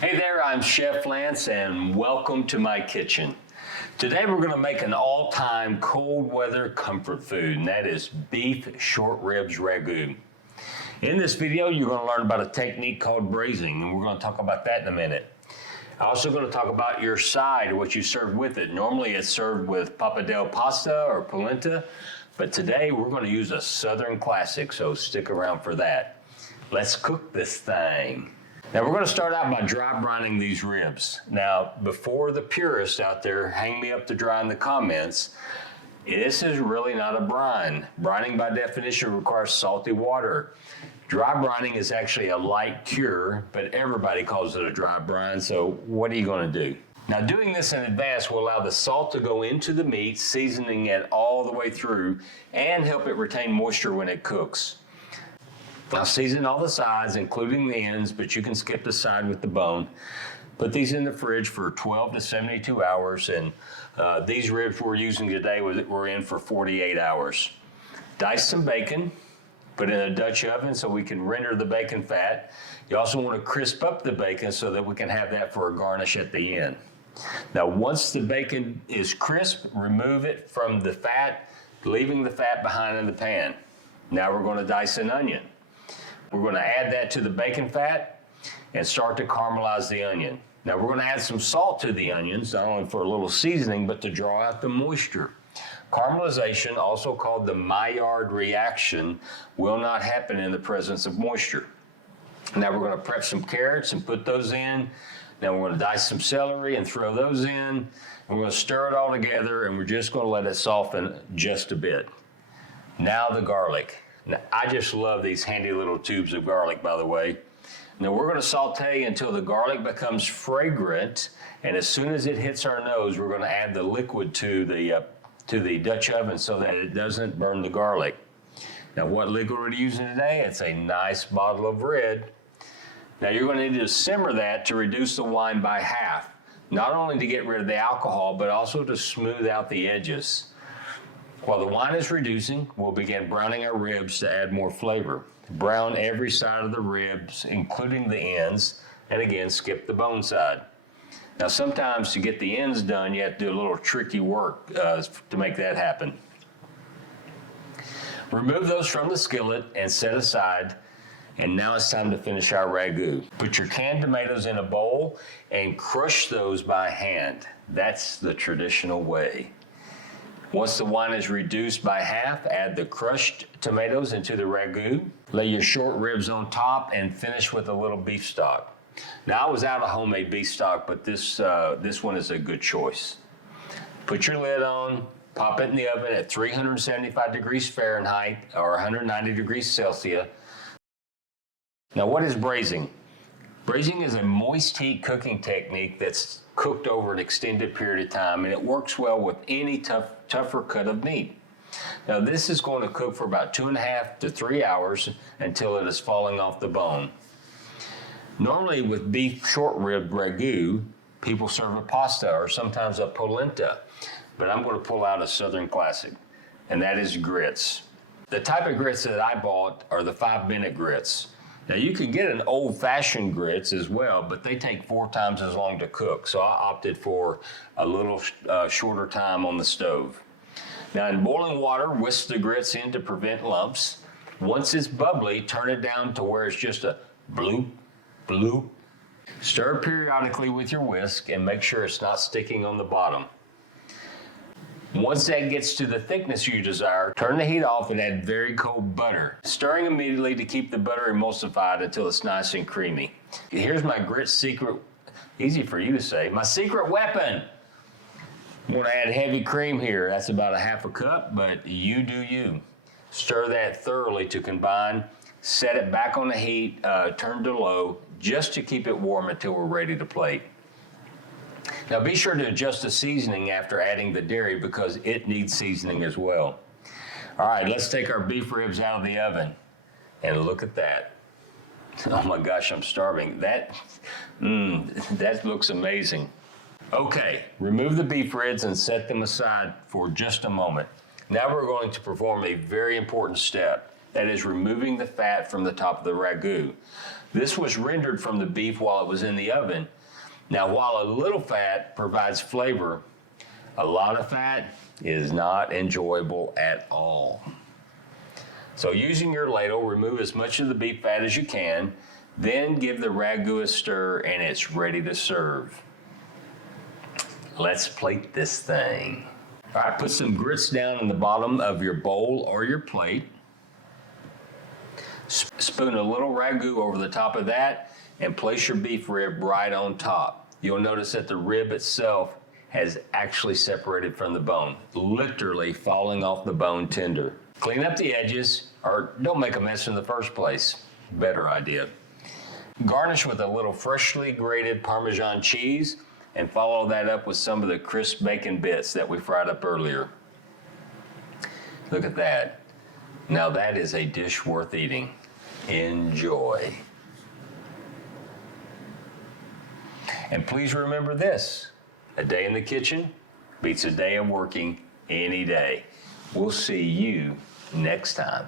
Hey there, I'm Chef Lance and welcome to my kitchen. Today we're going to make an all-time cold weather comfort food, and that is beef short ribs ragu. In this video, you're going to learn about a technique called braising, and we're going to talk about that in a minute. I'm also going to talk about your side, what you serve with it. Normally it's served with pappardelle pasta or polenta, but today we're going to use a Southern classic, so stick around for that. Let's cook this thing. Now we're going to start out by dry brining these ribs. Now, before the purists out there hang me up to dry in the comments, this is really not a brine. Brining by definition requires salty water. Dry brining is actually a light cure, but everybody calls it a dry brine, so what are you going to do? Now, doing this in advance will allow the salt to go into the meat, seasoning it all the way through, and help it retain moisture when it cooks. Now season all the sides, including the ends, but you can skip the side with the bone. Put these in the fridge for 12 to 72 hours, and these ribs we're using today were in for 48 hours. Dice some bacon, put it in a Dutch oven so we can render the bacon fat. You also want to crisp up the bacon so that we can have that for a garnish at the end. Now once the bacon is crisp, remove it from the fat, leaving the fat behind in the pan. Now we're going to dice an onion. We're going to add that to the bacon fat and start to caramelize the onion. Now we're going to add some salt to the onions, not only for a little seasoning, but to draw out the moisture. Caramelization, also called the Maillard reaction, will not happen in the presence of moisture. Now we're going to prep some carrots and put those in. Now we're going to dice some celery and throw those in. And we're going to stir it all together, and we're just going to let it soften just a bit. Now the garlic. Now, I just love these handy little tubes of garlic, by the way. Now we're going to saute until the garlic becomes fragrant, and as soon as it hits our nose, we're going to add the liquid to the Dutch oven so that it doesn't burn the garlic. Now what liquid we're using today? It's a nice bottle of red. Now you're going to need to simmer that to reduce the wine by half, not only to get rid of the alcohol, but also to smooth out the edges. While the wine is reducing, we'll begin browning our ribs to add more flavor. Brown every side of the ribs, including the ends, and again, skip the bone side. Now sometimes to get the ends done, you have to do a little tricky work to make that happen. Remove those from the skillet and set aside, and now it's time to finish our ragu. Put your canned tomatoes in a bowl and crush those by hand. That's the traditional way. Once the wine is reduced by half, add the crushed tomatoes into the ragu. Lay your short ribs on top and finish with a little beef stock. Now I was out of homemade beef stock, but this one is a good choice. Put your lid on, pop it in the oven at 375 degrees Fahrenheit or 190 degrees Celsius. Now what is braising? Braising is a moist heat cooking technique that's cooked over an extended period of time, and it works well with any tougher cut of meat. Now this is going to cook for about 2.5 to 3 hours until it is falling off the bone. Normally with beef short rib ragu, people serve a pasta or sometimes a polenta, but I'm going to pull out a Southern classic, and that is grits. The type of grits that I bought are the 5-minute grits. Now you can get an old-fashioned grits as well, but they take 4 times as long to cook, so I opted for a little shorter time on the stove. Now in boiling water, whisk the grits in to prevent lumps. Once it's bubbly, turn it down to where it's just a bloop, bloop. Stir periodically with your whisk and make sure it's not sticking on the bottom. Once that gets to the thickness you desire, turn the heat off and add very cold butter. Stirring immediately to keep the butter emulsified until it's nice and creamy. Here's my grit secret, easy for you to say, my secret weapon. I'm going to add heavy cream here. That's about a 1/2 cup, but you do you. Stir that thoroughly to combine. Set it back on the heat, turn to low, just to keep it warm until we're ready to plate. Now be sure to adjust the seasoning after adding the dairy because it needs seasoning as well. All right, let's take our beef ribs out of the oven and look at that. Oh my gosh, I'm starving. That looks amazing. Okay, remove the beef ribs and set them aside for just a moment. Now we're going to perform a very important step. that is removing the fat from the top of the ragu. This was rendered from the beef while it was in the oven. Now, while a little fat provides flavor, a lot of fat is not enjoyable at all. So using your ladle, remove as much of the beef fat as you can, then give the ragu a stir and it's ready to serve. Let's plate this thing. All right, put some grits down in the bottom of your bowl or your plate. Spoon a little ragu over the top of that and place your beef rib right on top. You'll notice that the rib itself has actually separated from the bone, literally falling off the bone tender. Clean up the edges, or don't make a mess in the first place. Better idea. Garnish with a little freshly grated Parmesan cheese and follow that up with some of the crisp bacon bits that we fried up earlier. Look at that. Now that is a dish worth eating. Enjoy. And please remember this, a day in the kitchen beats a day of working any day. We'll see you next time.